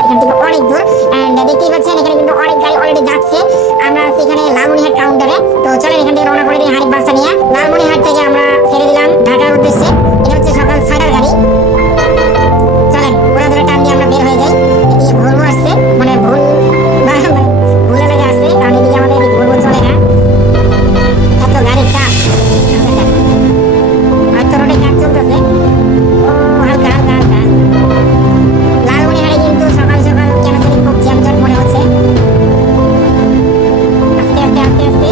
এখান থেকে অনেক দূর। এন্ড দেখতেই পাচ্ছেন এখানে কিন্তু অনেক গাড়ি অলরেডি যাচ্ছে। আমরা আছি এখানে লালমনিরহাট কাউন্টারে। তো চলেন এখান থেকে রওনা করে দিই হানিফ বাসটা নিয়ে। লালমনিরহাট থেকে আমরা ছেড়ে দিলাম ঢাকার উদ্দেশ্যে। এটা হচ্ছে সকাল 6টার গাড়ি। চলেন পুরা ধরে টান দিয়ে আমরা বের হয়ে যাই। এদিকে ভলভো আসছে, মানে ভুলে লেগে আসছে, কারণ এদিকে আমাদের এদিকে ভলভো চলে না, এত গাড়ির চাপ। হয়তো রোডে কাজ চলতেছে। ও হালকা হালকা হালকা। লালমনিরহাটে কিন্তু সকাল সকাল কেন জানি খুব জ্যামজট মনে হচ্ছে। আস্তে আস্তে আস্তে আস্তে।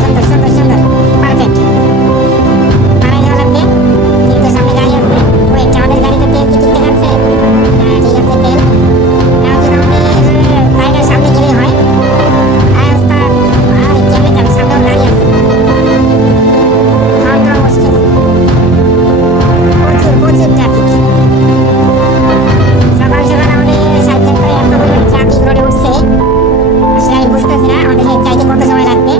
সুন্দর সুন্দর সুন্দর, পারফেক্ট। মারা যাওয়া লাগবে, কিন্তু সামনে গাড়ি আছে। ওয়েট, আমাদের গাড়িতে তেল কি ঠিকঠাক আছে? হ্যাঁ ঠিক আছে, তেল। এখন যদি আমাদের গাড়িটার সামনে গেলেই হয়। আয় ওস্তাদ, আরে কেমনে যাবে, সামনেও গাড়ি আছে। খাওয়া দাওয়া মুশকিল, প্রচুর প্রচুর ট্রাফিক। সকাল সকাল আমাদের সাইকেলটায় এত পরিমাণ ট্রাফিক রোডে উঠছে, আসলে আমি বুঝতেছি না আমাদের চাইতে কত সময় লাগবে।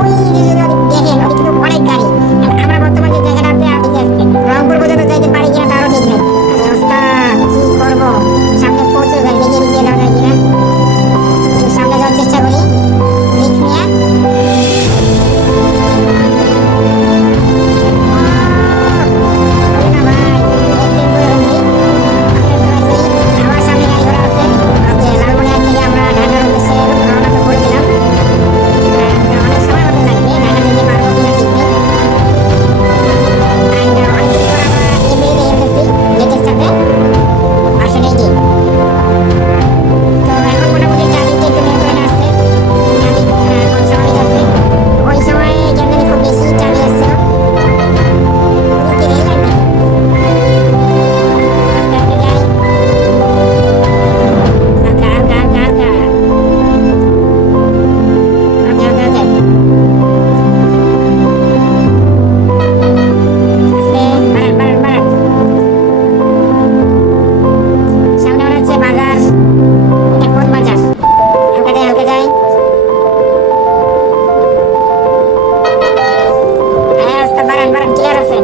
ওই যে যদি দেখেন ওদিকে কিন্তু অনেক গাড়ি। আর আমরা বর্তমান যে জায়গাটাতে আছি আজকে রংপুর পর্যন্ত যাইতে পারি কিনা তারও ঠিক নেই। আরে ওস্তাদ কি করবো, সামনে প্রচুর গাড়ি, দেখে এদিক দিয়ে যাওয়া যায় কিনা। একটু সামনে যাওয়ার চেষ্টা করি রিক্স নিয়ে। ক্লিয়ার আছে।